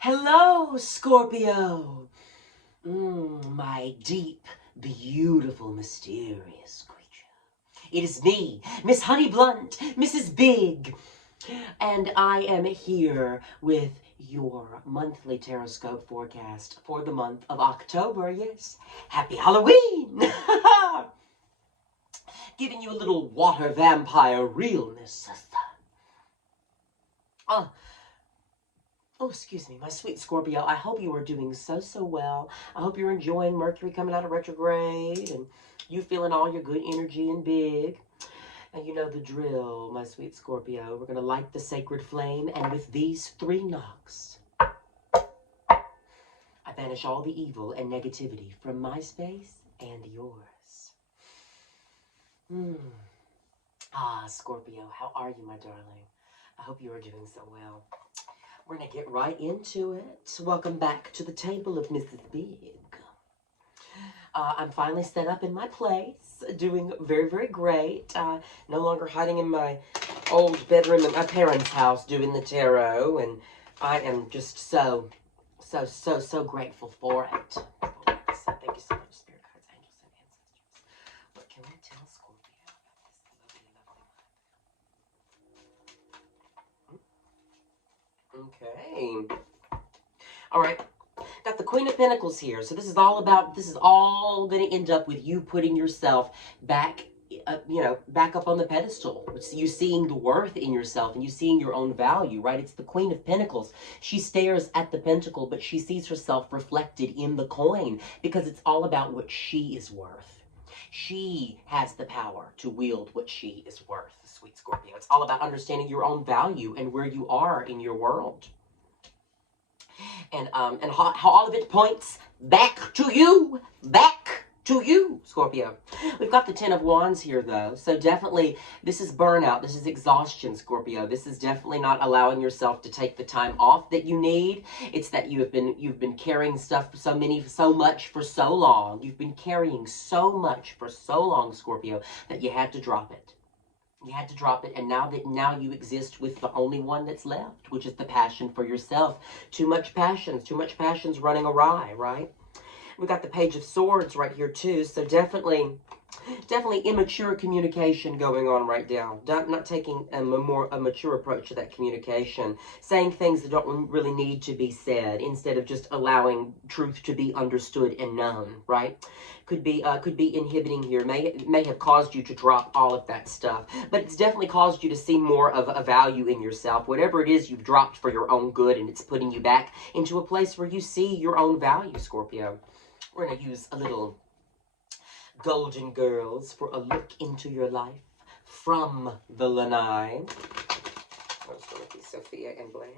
Hello, Scorpio. My deep, beautiful, mysterious creature. It is me, Miss Honey Blunt, Mrs. Big, and I am here with your monthly Taroscope forecast for the month of October. Yes, happy Halloween! Giving you a little water vampire realness. Oh, Oh, excuse me, my sweet Scorpio. I hope you are doing so well. I hope you're enjoying Mercury coming out of retrograde and you feeling all your good energy and big. And you know the drill, my sweet Scorpio. We're going to light the sacred flame, and with these 3 knocks, I banish all the evil and negativity from my space and yours. Scorpio, how are you, my darling? I hope you are doing so well. We're going to get right into it. Welcome back to the table of Mrs. Big. I'm finally set up in my place, doing very great. No longer hiding in my old bedroom at my parents' house doing the tarot, and I am just so grateful for it. So thank you so much, Spirit Guides, Angels, and Ancestors. What can I tell Scorpio about this lovely month? Okay. All right. Got the Queen of Pentacles here. So this is all going to end up with you putting yourself back, back up on the pedestal. It's you seeing the worth in yourself and you seeing your own value, right? It's the Queen of Pentacles. She stares at the pentacle, but she sees herself reflected in the coin because it's all about what she is worth. She has the power to wield what she is worth, sweet Scorpio. It's all about understanding your own value and where you are in your world. And how all of it points back to you, Scorpio. We've got the 10 of Wands here, though, so definitely this is burnout, this is exhaustion, Scorpio. This is definitely not allowing yourself to take the time off that you need. It's that you've been carrying stuff so much for so long. You've been carrying so much for so long, Scorpio, that you had to drop it. You had to drop it, and now you exist with the only one that's left, which is the passion for yourself. Too much passion's running awry, right? We got the Page of Swords right here too, so definitely immature communication going on right now. Not taking a mature approach to that communication, saying things that don't really need to be said instead of just allowing truth to be understood and known, right? Could be inhibiting here. May have caused you to drop all of that stuff, but it's definitely caused you to see more of a value in yourself. Whatever it is you've dropped for your own good, and it's putting you back into a place where you see your own value, Scorpio. We're going to use a little Golden Girls for a look into your life from the Lanai. Let's go with Sophia and Blanche.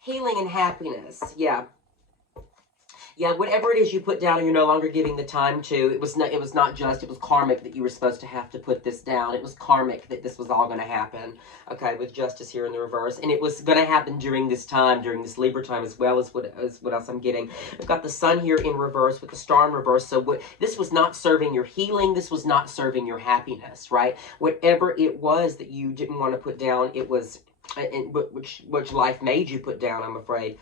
Healing and happiness, yeah, whatever it is you put down and you're no longer giving the time to, it was karmic that you were supposed to have to put this down. It was karmic that this was all going to happen, okay, with Justice here in the reverse, and it was going to happen during this time, during this Libra time, as well as what else I'm getting. I've got the Sun here in reverse with the Star in reverse, so this was not serving your healing, this was not serving your happiness, right? Whatever it was that you didn't want to put down, it was, which life made you put down, I'm afraid.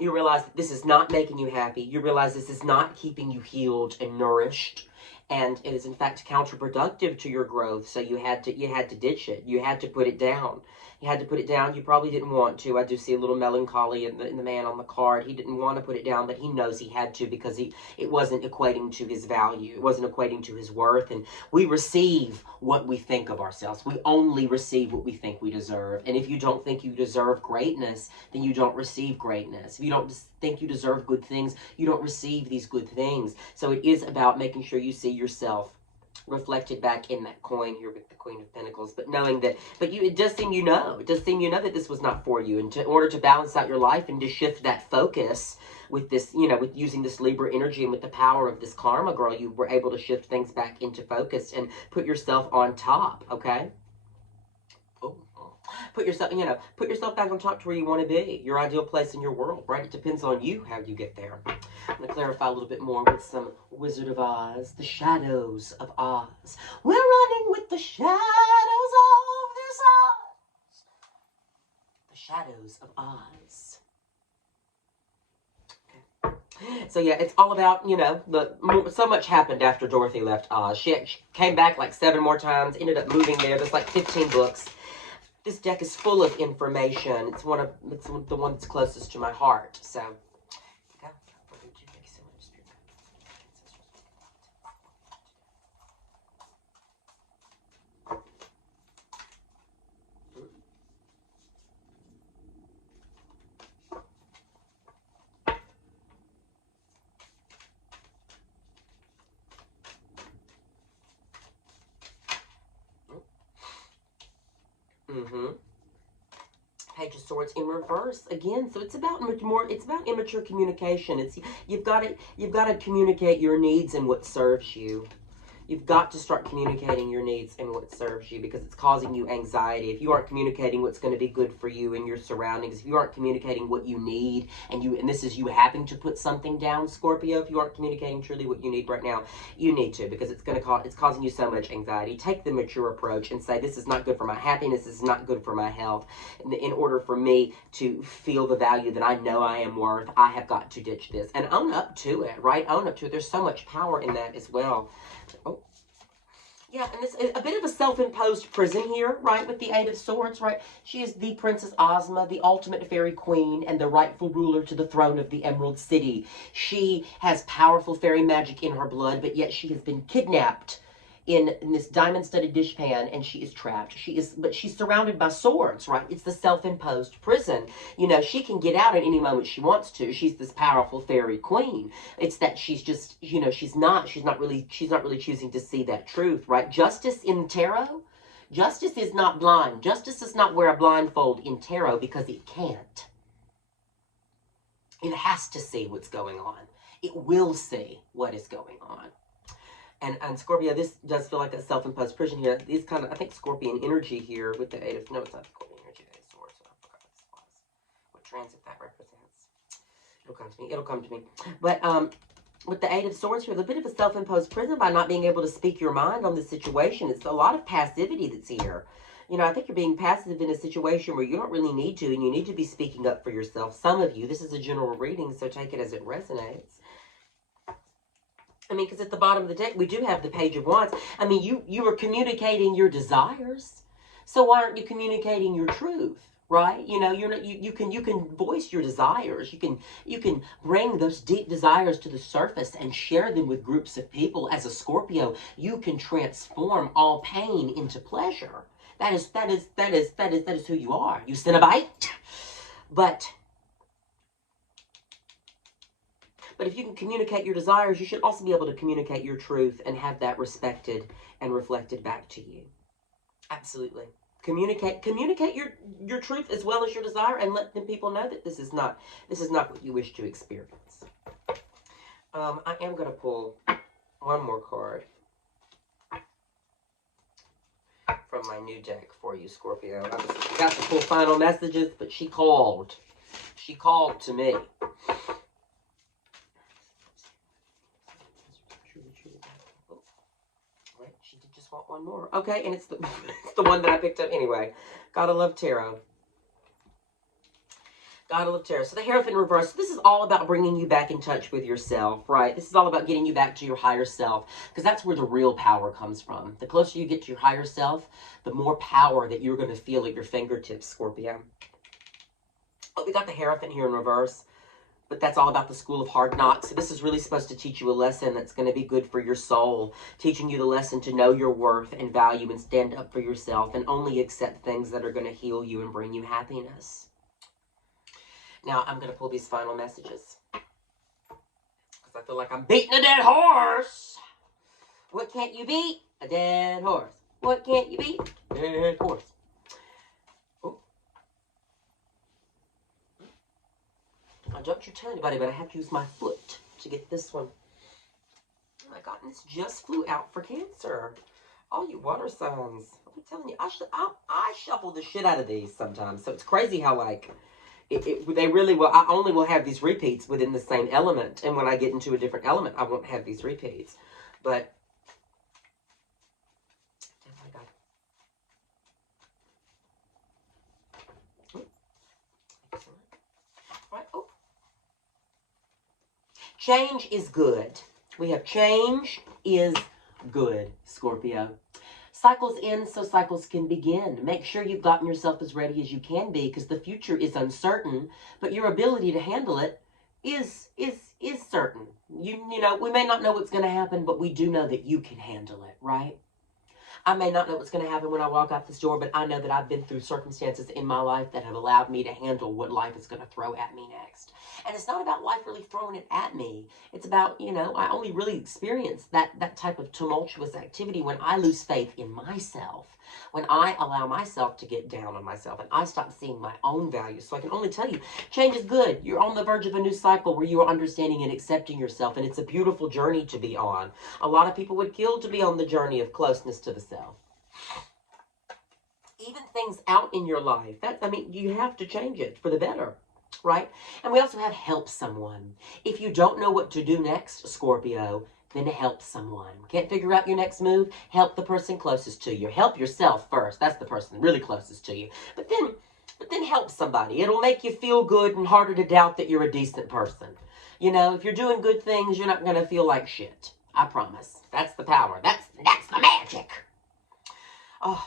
You realize that this is not making you happy. You realize this is not keeping you healed and nourished, and it is in fact counterproductive to your growth. So you had to ditch it. You had to put it down. You had to put it down. You probably didn't want to. I do see a little melancholy in the man on the card. He didn't want to put it down, but he knows he had to because it wasn't equating to his value. It wasn't equating to his worth. And we receive what we think of ourselves. We only receive what we think we deserve. And if you don't think you deserve greatness, then you don't receive greatness. If you don't think you deserve good things, you don't receive these good things. So it is about making sure you see yourself reflected back in that coin here with the Queen of Pentacles. But knowing that, it does seem it does seem that this was not for you. And in order to balance out your life and to shift that focus with this, with using this Libra energy and with the power of this karma, girl, you were able to shift things back into focus and put yourself on top, okay? Put yourself back on top to where you want to be, your ideal place in your world, right? It depends on you how you get there. I'm going to clarify a little bit more with some Wizard of Oz, the shadows of Oz. We're running with the shadows of this Oz. The shadows of Oz. Okay. So yeah, it's all about, so much happened after Dorothy left Oz. She came back like 7 more times, ended up moving there. There's like 15 books. This deck is full of information. It's the one that's closest to my heart. So, okay. Page of Swords in reverse again. So it's about immature communication. You've got to communicate your needs and what serves you. You've got to start communicating your needs and what serves you, because it's causing you anxiety. If you aren't communicating what's going to be good for you and your surroundings, if you aren't communicating what you need, and this is you having to put something down, Scorpio, if you aren't communicating truly what you need right now, you need to, because it's causing you so much anxiety. Take the mature approach and say, this is not good for my happiness, this is not good for my health. In order for me to feel the value that I know I am worth, I have got to ditch this and own up to it, right? Own up to it. There's so much power in that as well. Oh. Yeah, and this is a bit of a self-imposed prison here, right, with the Eight of Swords, right? She is the Princess Ozma, the ultimate fairy queen, and the rightful ruler to the throne of the Emerald City. She has powerful fairy magic in her blood, but yet she has been kidnapped in this diamond-studded dishpan, and she is trapped. But she's surrounded by swords, right? It's the self-imposed prison. She can get out at any moment she wants to. She's this powerful fairy queen. It's that she's just, she's not really choosing to see that truth, right? Justice in tarot, justice is not blind. Justice does not wear a blindfold in tarot because it can't. It has to see what's going on. It will see what is going on. And Scorpio, this does feel like a self-imposed prison here. These kind of, I think, Scorpion energy here with the Eight of, no, it's not Scorpion energy, the Eight of Swords. I forgot what transit that represents. It'll come to me. But with the Eight of Swords here, a bit of a self-imposed prison by not being able to speak your mind on the situation. It's a lot of passivity that's here. I think you're being passive in a situation where you don't really need to, and you need to be speaking up for yourself. Some of you, this is a general reading, so take it as it resonates. Because at the bottom of the deck, we do have the Page of Wands. You are communicating your desires. So why aren't you communicating your truth, right? You can voice your desires. You can bring those deep desires to the surface and share them with groups of people. As a Scorpio, you can transform all pain into pleasure. That is who you are. You Cenobite. But if you can communicate your desires, you should also be able to communicate your truth and have that respected and reflected back to you. Absolutely. Communicate your truth as well as your desire, and let the people know that this is not what you wish to experience. I am going to pull one more card from my new deck for you, Scorpio. I got to pull final messages, but she called. She called to me. She did just want one more. Okay, and it's the one that I picked up anyway. Gotta love tarot. Gotta love tarot. So the Hierophant in reverse. This is all about bringing you back in touch with yourself, right? This is all about getting you back to your higher self, because that's where the real power comes from. The closer you get to your higher self, the more power that you're going to feel at your fingertips, Scorpio. Oh, we got the Hierophant here in reverse. But that's all about the School of Hard Knocks. So this is really supposed to teach you a lesson that's going to be good for your soul. Teaching you the lesson to know your worth and value and stand up for yourself and only accept things that are going to heal you and bring you happiness. Now, I'm going to pull these final messages, because I feel like I'm beating a dead horse. What can't you beat? A dead horse. What can't you beat? Dead horse. Oh. Don't you tell anybody, but I have to use my foot to get this one. Oh my God, this just flew out for Cancer. All you water signs. I'm telling you, I shuffle the shit out of these sometimes. So it's crazy how, like, they really will. I only will have these repeats within the same element. And when I get into a different element, I won't have these repeats. But, oh my God. Excellent. All right. Oh. Change is good. We have change is good, Scorpio. Cycles end so cycles can begin. Make sure you've gotten yourself as ready as you can be, because the future is uncertain, but your ability to handle it is certain. You know, we may not know what's going to happen, but we do know that you can handle it, right? I may not know what's going to happen when I walk out this door, but I know that I've been through circumstances in my life that have allowed me to handle what life is going to throw at me next. And it's not about life really throwing it at me. It's about, you know, I only really experience that type of tumultuous activity when I lose faith in myself. When I allow myself to get down on myself and I stop seeing my own value. So I can only tell you, change is good. You're on the verge of a new cycle where you are understanding and accepting yourself, and it's a beautiful journey to be on. A lot of people would kill to be on the journey of closeness to the self. Even things out in your life, you have to change it for the better, right? And we also have help someone. If you don't know what to do next, Scorpio, then help someone. Can't figure out your next move? Help the person closest to you. Help yourself first. That's the person really closest to you. But then help somebody. It'll make you feel good and harder to doubt that you're a decent person. You know, if you're doing good things, you're not going to feel like shit. I promise. That's the power. That's the magic. Oh.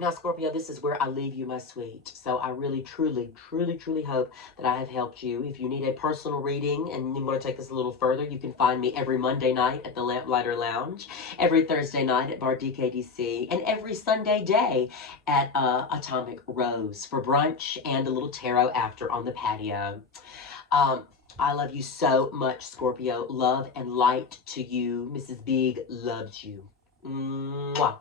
Now, Scorpio, this is where I leave you, my sweet. So I really, truly, truly, truly hope that I have helped you. If you need a personal reading and you want to take this a little further, you can find me every Monday night at the Lamplighter Lounge, every Thursday night at Bar DKDC, and every Sunday day at Atomic Rose for brunch and a little tarot after on the patio. I love you so much, Scorpio. Love and light to you. Mrs. Big loves you. Mwah.